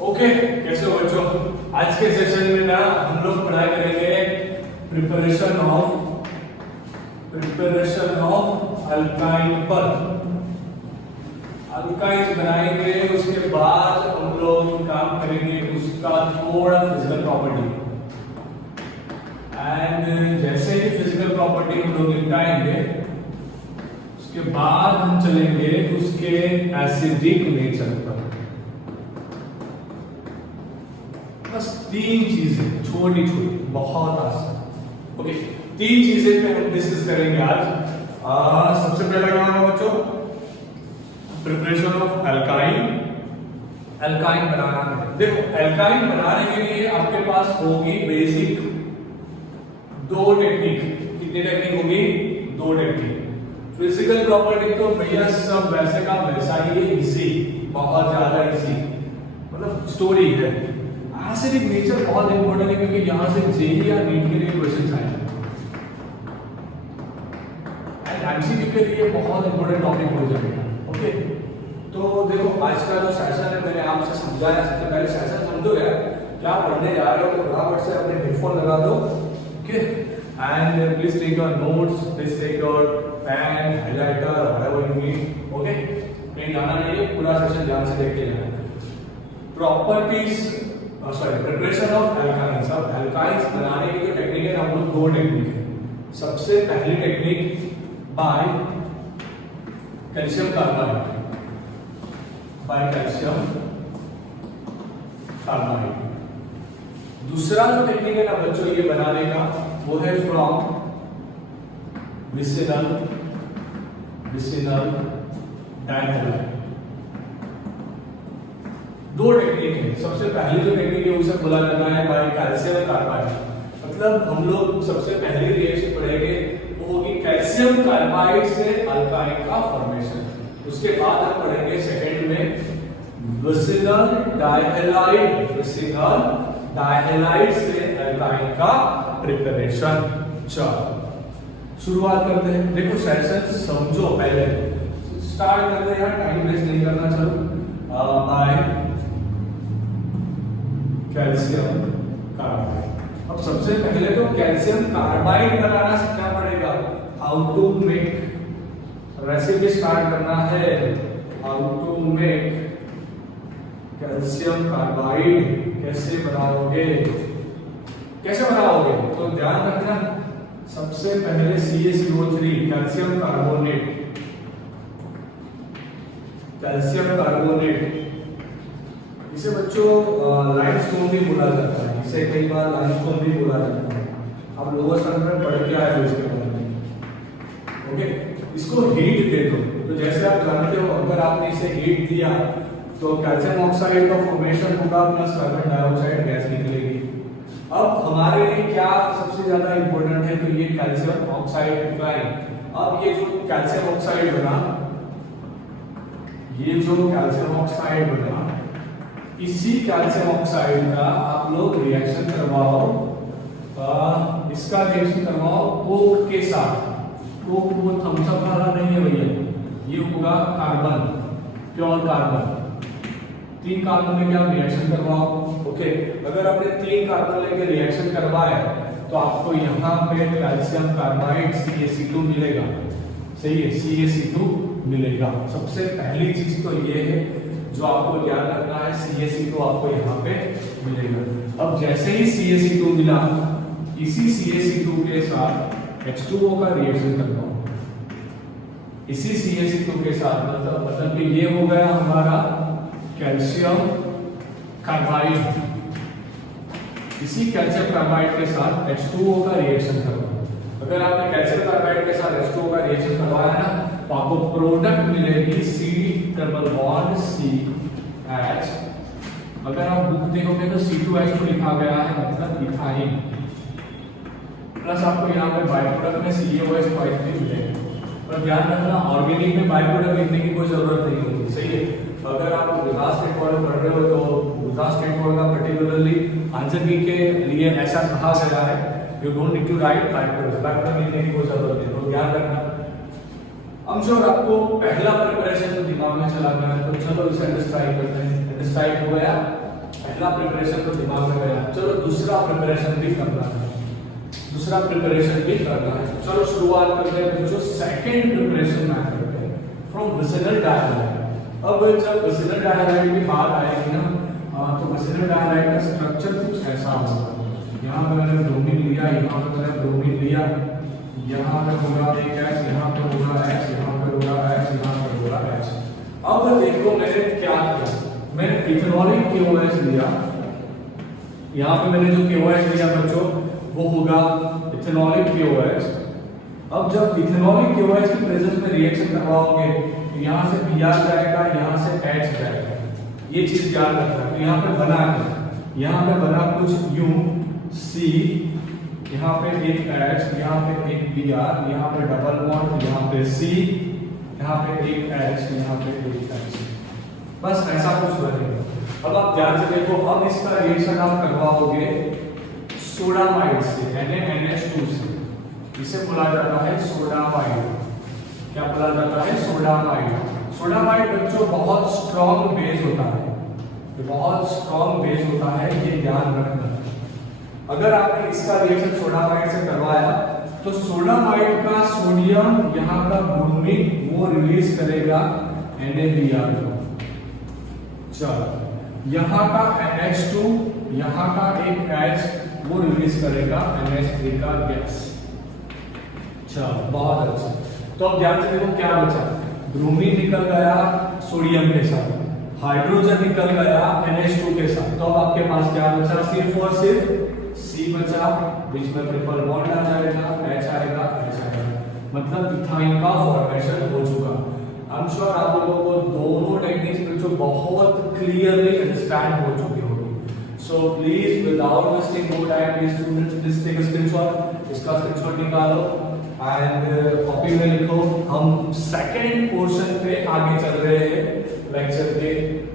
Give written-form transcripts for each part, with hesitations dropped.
Okay, कैसे हो बच्चों? आज के सेशन में ना हम लोग पढ़ाई करेंगे प्रिपरेशन ऑफ अल्काइन पर। अल्काइन बनाएंगे, उसके बाद हम लोग काम करेंगे उसका थोड़ा फिजिकल प्रॉपर्टी। एंड जैसे ही फिजिकल प्रॉपर्टी हम लोग निपटाएंगे उसके बाद हम चलेंगे उसके एसिडिक नेचर पर। बस 3 चीजें छोटी छोटी, बहुत आसान। ओके, 3 चीजें पे हम डिस्कस करेंगे आज। सबसे पहला क्या होगा बच्चों? Preparation of alkyne. अल्काइन बनाना है। देखो, अल्काइन बनाने के लिए आपके पास होगी बेसिक 2 टेक्निक। कितनी टेक्निक होगी? 2 टेक्निक। फिजिकल प्रॉपर्टी तो भैया सब वैसे का वैसा ही है, इजी, बहुत ज्यादा इजी, मतलब स्टोरी है। एसिडिक नेचर बहुत इंपॉर्टेंट है क्योंकि यहां से जेईई या नीट के लिए क्वेश्चंस आए एंड एमसीक्यू के लिए बहुत इंपॉर्टेंट टॉपिक हो जाएगा। ओके, तो देखो आज का जो सेशन है मैंने आपसे समझाया। सबसे पहले सेशन समझो यार, क्या पढ़ने जा रहे हो तो फटाफट से अपने हेडफोन लगा दो। Okay, and please take your notes, please take your pen, highlighter, whatever you need. Okay, कहीं जाना नहीं है, पूरा सेशन ध्यान से देख के जाना। Properties preparation of alkynes. अब अल्काइंस बनाने की जो टेक्निक है हम लोग 2 टेक्निक है। सबसे पहली टेक्निक बाय कैल्शियम कार्बाइड, दूसरा जो टेक्निक है ना बच्चों ये बनाने का वो है फ्रॉम विसिनल डायहैलाइड। 2 टेक्निक है। सबसे पहली जो टेक्निक है उसे बोला जाता है बाय कैल्शियम कार्बाइड। मतलब हम लोग सबसे पहली रिएक्शन पढ़ेंगे वो होगी कैल्शियम कार्बाइड से अल्काइन का फॉर्मेशन। उसके बाद हम पढ़ेंगे सेकंड में विसिनल डायहैलाइड से अल्काइन का प्रिपरेशन। चलो शुरुआत करते हैं। देखो सेशन समझो, पहले स्टार्ट करते हैं, टाइम वेस्ट नहीं करना। चलो बाय कैल्शियम कार्बाइड। अब सबसे पहले तो कैल्शियम कार्बाइड बनाना सीखना पड़ेगा। How to make, recipe start करना है। How to make calcium carbide. कैसे बनाओगे? तो ध्यान रखना, सबसे पहले CaCO3 कैल्शियम कार्बोनेट, इसे बच्चों लाइमस्टोन भी बोला जाता है। इसे कई बार लाइमस्टोन भी बोला जाता है। आप लोअर स्टैंडर्ड में पढ़ के आए हो इसके बारे में। ओके, इसको हीट दे दो तो जैसे आप जानते हो अगर आपने इसे हीट दिया तो कैल्शियम ऑक्साइड का फॉर्मेशन होगा प्लस कार्बन डाइऑक्साइड गैस निकलेगी। अब हमारे लिए क्या सबसे ज्यादा इंपॉर्टेंट है तो ये कैल्शियम ऑक्साइड डिक्लाइन। अब ये जो कैल्शियम ऑक्साइड बना, इसी कैल्शियम ऑक्साइड का आप लोग रिएक्शन करवाओ, इसका रिएक्शन करवाओ कोक के साथ। कोक वो थम्स अप वाला नहीं है भैया, ये होगा कार्बन, प्योर कार्बन। 3 कार्बन लेके आप रिएक्शन करवाओ। ओके, अगर आपने 3 कार्बन लेके रिएक्शन करवाया तो आपको यहाँ पे कैल्शियम कार्बाइड CaC2 मिलेगा। सही है, CaC2 मिलेगा। सबसे पहली चीज तो ये है जो आपको ध्यान रखना है, CaC2 आपको यहाँ पे मिलेगा। अब जैसे ही CaC2 मिला, इसी CaC2 के साथ H2O का रिएक्शन करवाओ। इसी CaC2 के साथ मतलब कि ये हो गया हमारा कैल्शियम कार्बाइड। इसी कैल्शियम कार्बाइड के साथ H2O का रिएक्शन करवाओ। अगर आपने कैल्शियम कार्बाइड के साथ H2O का रिएक्शन करवाया ना तो आपको प्रोडक्ट मिलेगी C डबल बॉन्ड CH। अगर आप बुक देखोगे तो C2H2 लिखा गया है, मतलब इथाइन। प्लस आपको यहाँ पे बाय प्रोडक्ट में CaOH भी मिलेगा। पर ध्यान रखना, ऑर्गेनिक में बाय प्रोडक्ट लिखने की कोई जरूरत नहीं होती। सही है, अगर आप गुजरात स्टेट बोर्ड पढ़ रहे हो तो गुजरात स्टेट बोर्ड का पर्टिकुलरली आंसर की के लिए ऐसा कहा गया है, you don't need to write by product लिखने की कोई जरूरत नहीं। तो ध्यान रखना। हम जो आपको पहला प्रिपरेशन तो दिमाग में चला गया, तो चलो इसे अंडरस्टैंड करते हैं। अंडरस्टैंड हो गया, पहला प्रिपरेशन तो दिमाग में गया, चलो दूसरा प्रिपरेशन भी करना है, दूसरा प्रिपरेशन भी करना है। चलो शुरुआत करते हैं बच्चों सेकंड प्रिपरेशन मेथड पे, फ्रॉम विसिनल डायलाइट। अब जब विसिनल डायलाइट की बात आएगी ना, तो विसिनल डायलाइट का स्ट्रक्चर कुछ ऐसा होगा। यहाँ पे मैंने ब्रोमीन लिया, यहाँ पे मैंने ब्रोमीन लिया, यहाँ पे होगा एक H, यहाँ पे होगा H, यहाँ पे होगा H, यहाँ पे होगा H। अब देखो मैंने क्या किया, मैंने इथेनॉलिक KOH लिया, यहाँ पे मैंने जो KOH लिया बच्चों वो होगा इथेनॉलिक KOH। अब जब इथेनॉलिक KOH की प्रेजेंस में रिएक्शन करवाओगे तो यहाँ से Br जाएगा, यहाँ से H जाएगा, ये चीज याद रखना। तो यहाँ पे बना कुछ यूं C, यहाँ पे एक H, यहाँ पे एक Br, यहाँ पे डबल बॉन्ड, यहाँ पे C, यहाँ पे एक H, यहाँ पे एक H, बस ऐसा कुछ बनेगा। अब आप ध्यान से देखो, अब इसका रिएक्शन आप करवाओगे सोडामाइड से, NaNH2 से, इसे बोला जाता है सोडामाइड। क्या बोला जाता है? सोडामाइड। सोडामाइड बच्चों बहुत स्ट्रॉन्ग बेस होता है, बहुत स्ट्रॉन्ग बेस होता है, ये ध्यान रखना। अगर आपने इसका रिएक्शन सोडामाइड से करवाया तो सोडामाइड का सोडियम यहाँ का ब्रोमीन वो रिलीज करेगा NaBr को। चलो यहाँ का NH2, यहाँ का एक H वो रिलीज करेगा NH3 का गैस। चलो बहुत अच्छा। तो अब ध्यान से देखो क्या बचा, ब्रोमीन निकल गया सोडियम के साथ, हाइड्रोजन निकल गया NH2 के साथ, तो अब आपके पास क्या बचा? सिर्फ और सिर्फ C बचा, बीच में ट्रिपल बॉन्ड आ जाएगा, H आएगा, H आएगा, मतलब इथाइन का फॉर्मेशन हो चुका। आई एम श्योर आप लोगों को दोनों टेक्निक्स जो बहुत क्लियरली अंडरस्टैंड हो चुकी होगी। So please without wasting more time please take a screenshot, इसका स्क्रीनशॉट निकालो एंड कॉपी में लिखो। हम सेकंड पोर्शन पे आगे चल रहे हैं लेक्चर के,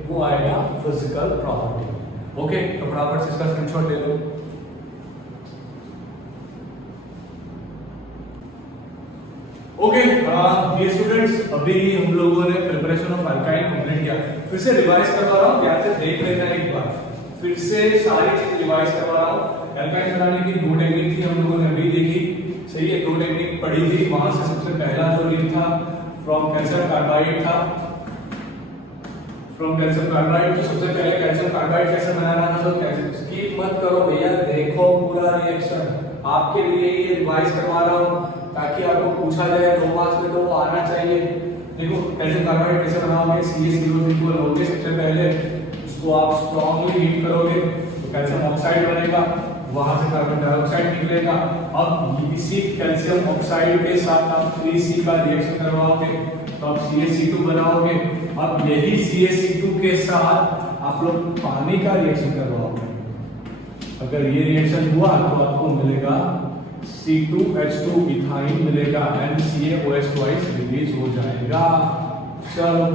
वो आएगा फिजिकल प्रॉपर्टी। ओके, तो फटाफट से इसका स्क्रीनशॉट ले लो। ओके ये स्टूडेंट्स, अभी हम लोगों ने प्रिपरेशन ऑफ अल्काइन कंप्लीट किया। फिर से रिवाइज करवा रहा हूँ, ध्यान से देख लेना एक बार, फिर से सारी चीज रिवाइज करवा रहा हूँ। अल्काइन बनाने की दो टेक्निक थी, हम लोगों ने अभी देखी, सही है, दो टेक्निक पढ़ी थी। वहां से सबसे पहला जो लिंक था फ्रॉम कैल्शियम कार्बाइड था, फ्रॉम कैल्शियम कार्बाइड। तो सबसे पहले कैल्शियम कार्बाइड कैसे बनाना था, तो स्किप मत करो भैया, देखो पूरा रिएक्शन, आपके लिए ये रिवाइज करवा रहा हूँ ताकि आपको पूछा जाए 2 मार्क्स में तो वो आना चाहिए। देखो कैल्शियम कार्बाइड कैसे बनाओगे, CaCO3 लोगे, सबसे पहले उसको आप स्ट्रांगली हीट करोगे तो कैल्शियम ऑक्साइड बनेगा, वहां से कार्बन डाइऑक्साइड निकलेगा। अब इसी कैल्शियम ऑक्साइड के साथ आप 3C का रिएक्शन करवाओगे तो आप CaC2 बनाओगे। अब यही CaC2 के साथ आप लोग पानी का रिएक्शन करवाओगे। अगर ये रिएक्शन हुआ तो आपको मिलेगा C2H2 इथाइन मिलेगा एंड CaOH ट्वाइस रिलीज हो जाएगा। चलो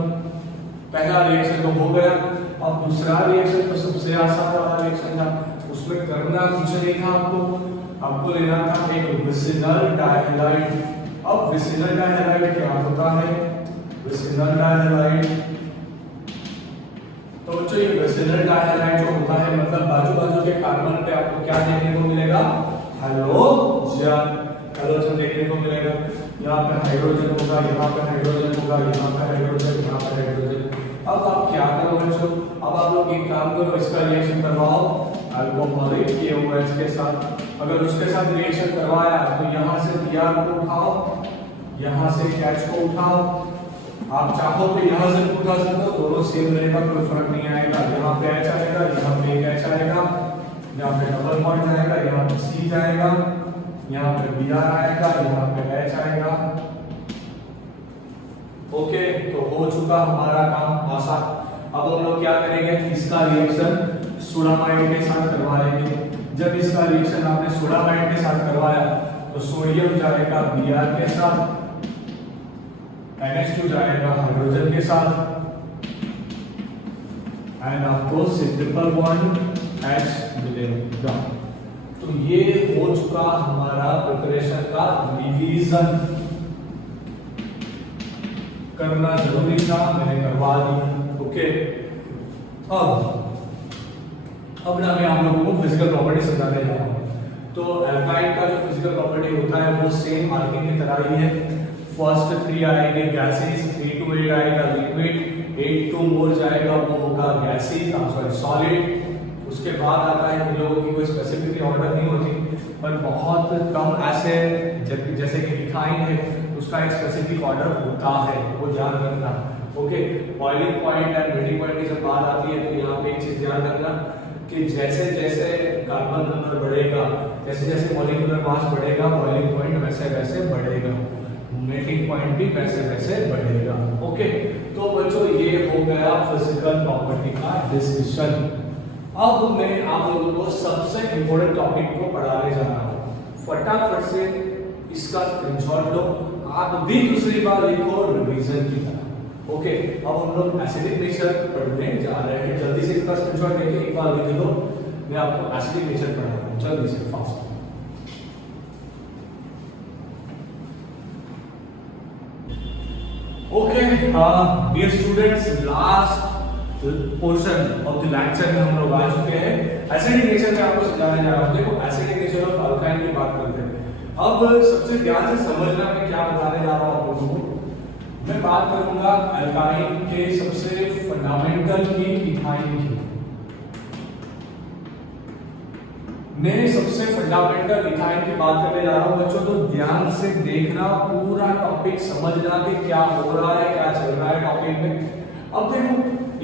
पहला रिएक्शन तो हो गया। अब दूसरा रिएक्शन तो सबसे आसान वाला रिएक्शन था, उसमें करना कुछ नहीं था, आपको लेना था एक विसिनल डायहैलाइड। अब विसिनल डायहैलाइड क्या होता है? विसिनल डायहैलाइड, तो बच्चों ये विसिनल डायहैलाइड जो होता है मतलब बाजू बाजू के कार्बन पे आपको क्या देखने को मिलेगा? हैलोजन देखने को मिलेगा। यहाँ पे हाइड्रोजन होगा, यहाँ पे हाइड्रोजन होगा, यहाँ पे हाइड्रोजन, यहाँ पे हाइड्रोजन। अब आप क्या करो बच्चों, अब आप लोग एक काम करो, इसका रिएक्शन करवाओ अल्कोहलिक KOH के साथ। अगर उसके साथ रिएक्शन करवाया तो यहाँ से Br को उठाओ, यहाँ से H को उठाओ, आप चाहो तो यहाँ से उठा सकते हो, दोनों सेम रहेगा, कोई फर्क नहीं आएगा। यहाँ पे H आएगा, यहाँ पे एक H आएगा, यहाँ पे डबल बॉन्ड जाएगा, यहाँ पे C जाएगा, यहाँ पे Br आएगा, यहाँ पे H आएगा। ओके, तो हो चुका हमारा काम आसान। अब हम लोग क्या करेंगे, इसका रिएक्शन सोडामाइड के साथ करवा लेंगे। जब इसका रिएक्शन आपने सोडामाइड के साथ करवाया तो सोडियम जाएगा Br के साथ, NH2 जाएगा हाइड्रोजन के साथ एंड आपको ट्रिपल बॉन्ड H मिलेगा। तो ये हो चुका हमारा प्रिपरेशन का रिवीजन। करना जरूरी था, मैंने करवा दिया। ओके, अब अब ना मैं आप लोगों को फिजिकल प्रॉपर्टी समझाने जा रहा हूँ। तो एल्काइन का जो फिजिकल प्रॉपर्टी होता है वो सेम आर्किंग की तरह ही है। फर्स्ट 3 आएंगे गैसेस, 3 to 8 आएगा लिक्विड, 8 to more जाएगा वो होगा गैसेस, सॉरी सॉलिड। उसके बाद आता है इन लोगों की कोई स्पेसिफिक ऑर्डर नहीं होती, पर बहुत कम ऐसे जैसे कि इथाइन है उसका एक स्पेसिफिक ऑर्डर होता है, वो ध्यान रखना। Okay, boiling point and melting point की जब बात आती है तो यहाँ पे एक चीज ध्यान रखना कि जैसे जैसे कार्बन नंबर बढ़ेगा, जैसे जैसे मॉलिक्यूलर मास बढ़ेगा, बॉइलिंग पॉइंट वैसे वैसे बढ़ेगा, मेल्टिंग पॉइंट भी वैसे वैसे बढ़ेगा। ओके, तो बच्चों ये हो गया फिजिकल प्रॉपर्टी का डिस्कशन। अब मैं आप लोगों को सबसे इंपॉर्टेंट टॉपिक को पढ़ाने जा रहा हूँ। फटाफट से इसका स्क्रीनशॉट लो, आप भी दूसरी बार लिखो रिवीजन की तरह। ओके, अब हम लोग एसिडिक नेचर पढ़ने जा रहे हैं। जल्दी से इसका स्क्रीनशॉट लेके एक बार लिख लो, मैं आपको एसिडिक नेचर पढ़ा रहा हूँ, जल्दी से fast. Okay dear students, last portion of the lecture में हम लोग आ चुके हैं। एसिडिक नेचर में आपको समझाने जा रहा हूँ। देखो, एसिडिक नेचर ऑफ अल्काइन की बात करते हैं। अब सबसे ध्यान से समझना मैं क्या बताने जा रहा हूँ आप लोगों को। मैं बात करूंगा अल्काइन के सबसे फंडामेंटल की, इथाइन की। मैं सबसे फंडामेंटल इथाइन की बात करने जा रहा हूं बच्चों, तो ध्यान से देखना, पूरा टॉपिक समझना कि क्या हो रहा है, क्या चल रहा है टॉपिक में। अब देखो,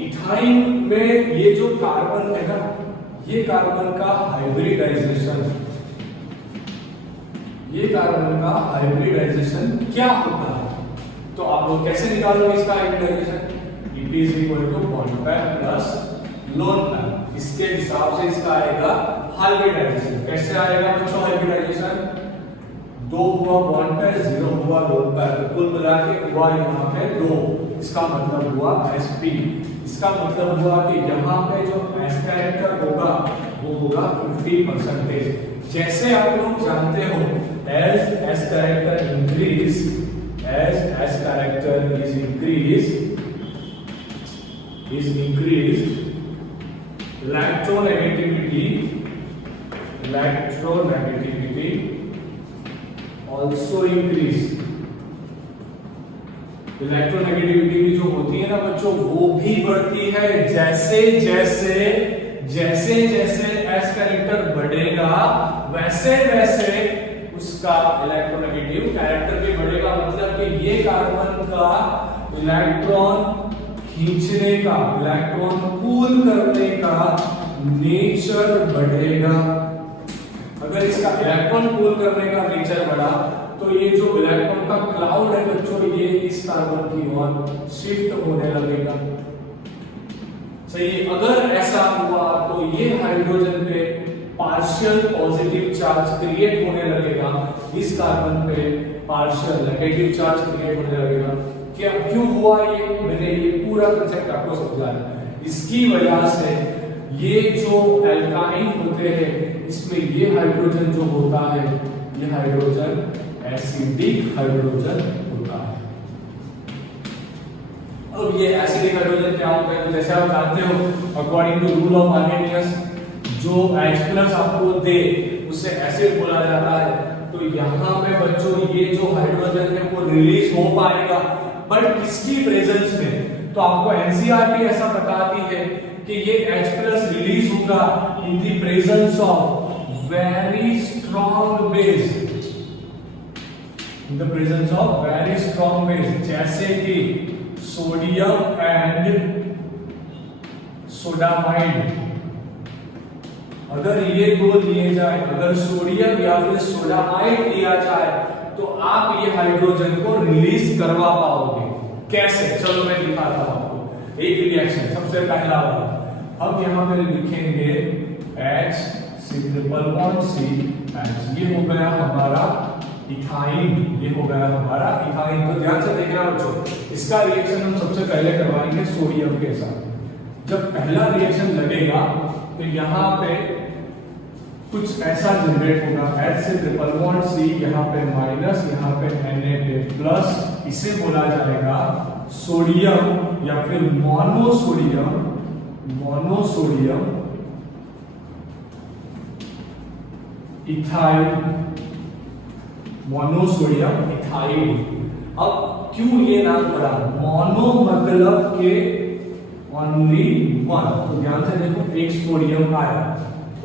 इथाइन में ये जो कार्बन है ना, ये कार्बन का हाइब्रिडाइजेशन, ये कार्बन का हाइब्रिडाइजेशन क्या होता है, तो आप लोग कैसे निकालोगे इसका hybridisation? It is equal to bond pair plus lone pair. इसके हिसाब से इसका आएगा हाइब्रिडाइजेशन। कैसे आएगा बच्चों हाइब्रिडाइजेशन? 2 हुआ बॉन्ड पेयर, 0 हुआ लोन पेयर, कुल मिला के हुआ यहाँ पे 2। इसका मतलब हुआ sp। इसका मतलब हुआ कि यहाँ पे जो s कैरेक्टर होगा वो होगा 50%। जैसे आप लोग जानते हो, as s character increase, as s character is increased, electronegativity also increase। Electronegativity भी जो होती है ना बच्चों, वो भी बढ़ती है जैसे जैसे s कैरेक्टर बढ़ेगा वैसे वैसे उसका इलेक्ट्रोनेगेटिव कैरेक्टर भी बढ़ेगा। मतलब कि ये कार्बन का इलेक्ट्रॉन खींचने का, इलेक्ट्रॉन पूल करने का नेचर बढ़ेगा। अगर इसका इलेक्ट्रॉन पूल करने का नेचर बढ़ा तो ये जो इलेक्ट्रॉन का क्लाउड है बच्चों, ये इस कार्बन की ओर शिफ्ट होने लगेगा। सही है? अगर ऐसा हुआ तो ये हाइड्रोजन पे पार्शियल पॉजिटिव चार्ज क्रिएट होने लगेगा, इस कार्बन पे पार्शियल नेगेटिव चार्ज क्रिएट होने लगेगा। क्या क्यों हुआ ये? मैंने ये पूरा कंसेप्ट आपको समझाया। इसकी वजह से ये जो एल्काइन होते हैं इसमें ये हाइड्रोजन जो होता है, ये हाइड्रोजन एसिडिक हाइड्रोजन होता है। अब ये एसिडिक हाइड्रोजन क्या होता है? जैसे आप जानते हो, according to rule of Arrhenius, जो H+ आपको दे उसे एसिड बोला जाता है। तो यहाँ पे बच्चों ये जो हाइड्रोजन है वो रिलीज हो पाएगा, बट किसकी प्रेजेंस में? तो आपको एनसीईआरटी ऐसा बताती है कि ये H+ रिलीज होगा in the presence of very strong base, in the presence of very strong base, जैसे कि सोडियम एंड सोडामाइड। अगर ये दो लिए जाए, अगर सोडियम या फिर सोडामाइड लिया जाए तो आप ये हाइड्रोजन को रिलीज करवा पाओगे। कैसे? चलो मैं दिखाता हूं आपको एक रिएक्शन। सबसे पहला वाला हम यहां पे लिखेंगे H triple bond C H। ये हो गया हमारा इथाइन, ये हो गया हमारा इथाइन। तो ध्यान से देखना बच्चों, इसका रिएक्शन हम सबसे पहले करवाएंगे सोडियम के साथ। जब पहला रिएक्शन लगेगा तो यहाँ पे कुछ ऐसा जनरेट होगा, H से ट्रिपल बॉन्ड C, यहाँ पे माइनस, यहाँ पे Na+, इसे बोला जाएगा सोडियम या फिर मोनोसोडियम इथाइल, मोनोसोडियम इथाइल। अब क्यों ये नाम पड़ा? मोनो मतलब के ओनली वन, तो ध्यान से देखो एक सोडियम आया,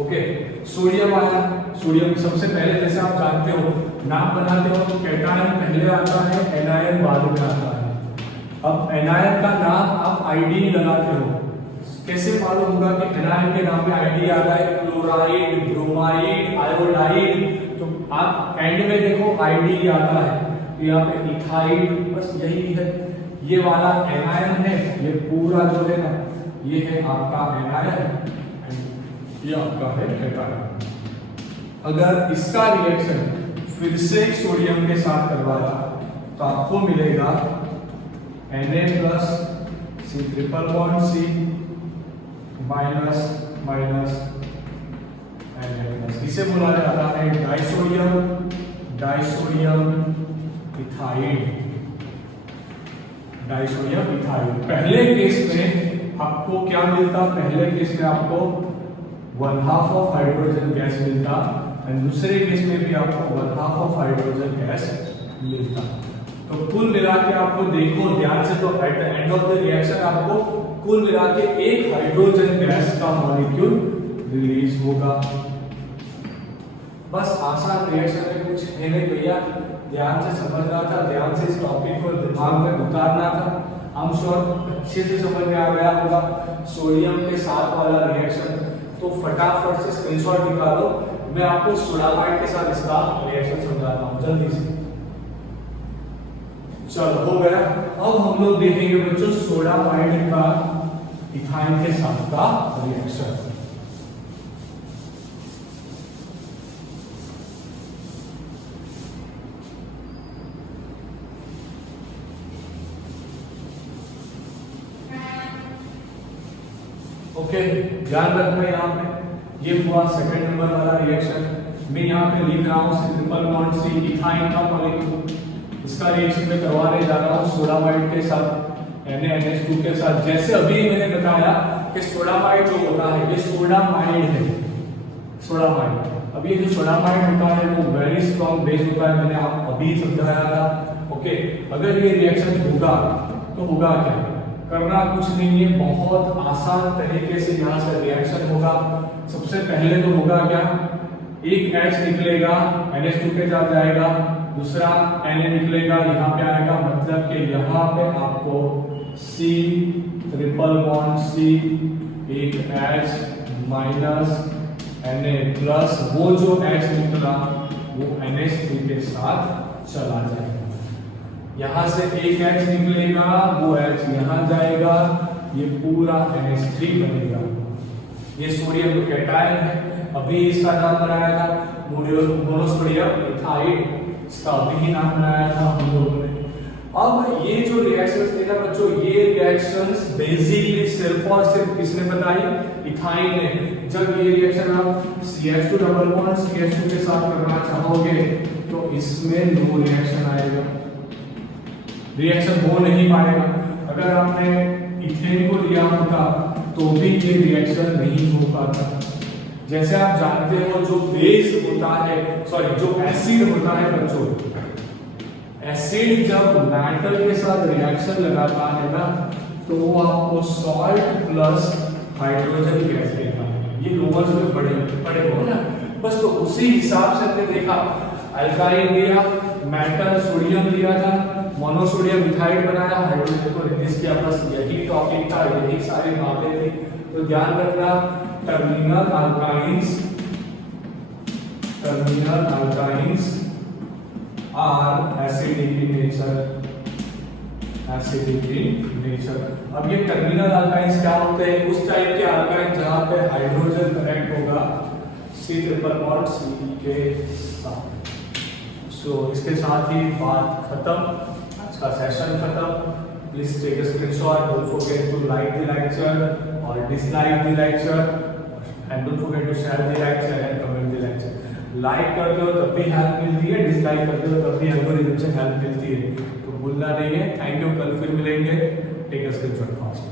ओके सोडियम आया। सोडियम सबसे पहले जैसे आप जानते हो नाम बनाते हो तो कैटायन पहले आता है, एनायन बाद में आता है। अब एनायन का नाम आप आईडी लगाते हो, कैसे मालूम होगा कि एनायन के नाम पे आईडी आ रहा है? क्लोराइड, ब्रोमाइड, आयोडाइड, तो आप एंड में देखो आईडी आता है, तो यहाँ पे इथाइल, बस यही है। ये वाला एनायन है, ये पूरा जो है ना ये है आपका एनायन, ये आपका है कैटायन। अगर इसका रिएक्शन फिर से सोडियम के साथ करवाया तो आपको मिलेगा Na+ C triple bond C minus minus Na+, इसे बोला जाता है disodium, disodium ethyl, disodium ethyl. पहले केस में आपको क्या मिलता? पहले केस में आपको 1/2 ऑफ हाइड्रोजन गैस मिलता, और दूसरे केस में भी आपको 1/2 ऑफ हाइड्रोजन गैस मिलता। तो कुल मिला के आपको देखो ध्यान से, तो at the end of the reaction आपको कुल मिला के एक हाइड्रोजन गैस का मॉलिक्यूल रिलीज होगा। बस आसान रिएक्शन में कुछ है नहीं भैया, ध्यान से समझना था, ध्यान से इस टॉपिक को दिमाग में उतारना था। हम श्योर अच्छे से समझ में आ गया होगा सोडियम के साथ वाला रिएक्शन। तो फटाफट से स्क्रीनशॉट निकालो, मैं आपको सोडामाइड के साथ इसका रिएक्शन समझाता हूं जल्दी से। चलो हो गया। अब हम लोग देखेंगे बच्चों सोडामाइड का इथाइन के साथ का रिएक्शन। ओके ध्यान रखना, यहाँ पे ये हुआ सेकंड नंबर वाला रिएक्शन। मैं यहाँ पे लिख रहा हूँ C triple bond C ethyne का मॉलिक्यूल, इसका रिएक्शन में करवाने जा रहा हूँ सोडामाइड के साथ, NaNH2 के साथ। जैसे अभी मैंने बताया कि सोडामाइड जो होता है ये सोडामाइड है, सोडामाइड। अब ये जो सोडामाइड होता है वो वेरी स्ट्रॉन्ग बेस होता है, मैंने आप अभी समझाया था। ओके अगर ये रिएक्शन होगा तो होगा क्या? करना कुछ नहीं है, बहुत आसान तरीके से यहाँ से रिएक्शन होगा। सबसे पहले तो होगा क्या? एक H निकलेगा, NH2 के साथ जाएगा, दूसरा Na निकलेगा, यहाँ पे आएगा, मतलब कि यहाँ पे आपको C ट्रिपल बॉन्ड C, एक H माइनस Na+, वो जो H निकला वो NH3 के साथ चला जाएगा। यहाँ से एक H निकलेगा, वो H यहाँ जाएगा, ये पूरा NH3 बनेगा। ये सोडियम तो कैटायन है, अभी इसका नाम बनाया था मोनोसोडियम इथाइल, इसका अभी ही नाम बनाया था हम लोगों ने। अब ये जो रिएक्शंस थे ना बच्चों, ये रिएक्शंस बेसिकली सिर्फ और सिर्फ किसने बताई? इथाइल ने। जब ये रिएक्शन आप CH2 डबल बॉन्ड CH2 के साथ करना चाहोगे तो इसमें नो रिएक्शन आएगा, रिएक्शन हो नहीं पाएगा। अगर आपने इथेन को लिया होता तो भी ये रिएक्शन नहीं हो पाता। जैसे आप जानते हो जो बेस होता है, सॉरी जो एसिड होता है बच्चों, एसिड जब मेटल के साथ रिएक्शन लगाता है ना तो वो आपको सॉल्ट प्लस हाइड्रोजन गैस देता है। ये लोअर्स में पड़े हो ना, बस तो उसी हिसाब से हमने देखा अल्काइल लिया, मेटल सोडियम लिया था, मोनोसोडियम इथाइल बनाया, हाइड्रोजन को रिलीज किया, बस यही टॉपिक था, यही सारी बातें थी। तो ध्यान रखना terminal alkynes are acidic in nature, acidic in nature. अब ये टर्मिनल अल्काइंस क्या होते हैं? उस टाइप के अल्काइन जहां पे हाइड्रोजन कनेक्ट होगा C ट्रिपल बॉन्ड C के साथ। सो इसके साथ ही बात खत्म, आज का सेशन खत्म। Please take a screenshot, don't forget to like the lecture और dislike the lecture, and don't forget to share the lecture and comment the lecture. Like करते हो तब भी हेल्प मिलती है, डिसलाइक करते हो तब भी एल्गोरिथम से हेल्प मिलती है, तो भूलना नहीं है। थैंक यू, कल फिर मिलेंगे। Take a screenshot fast.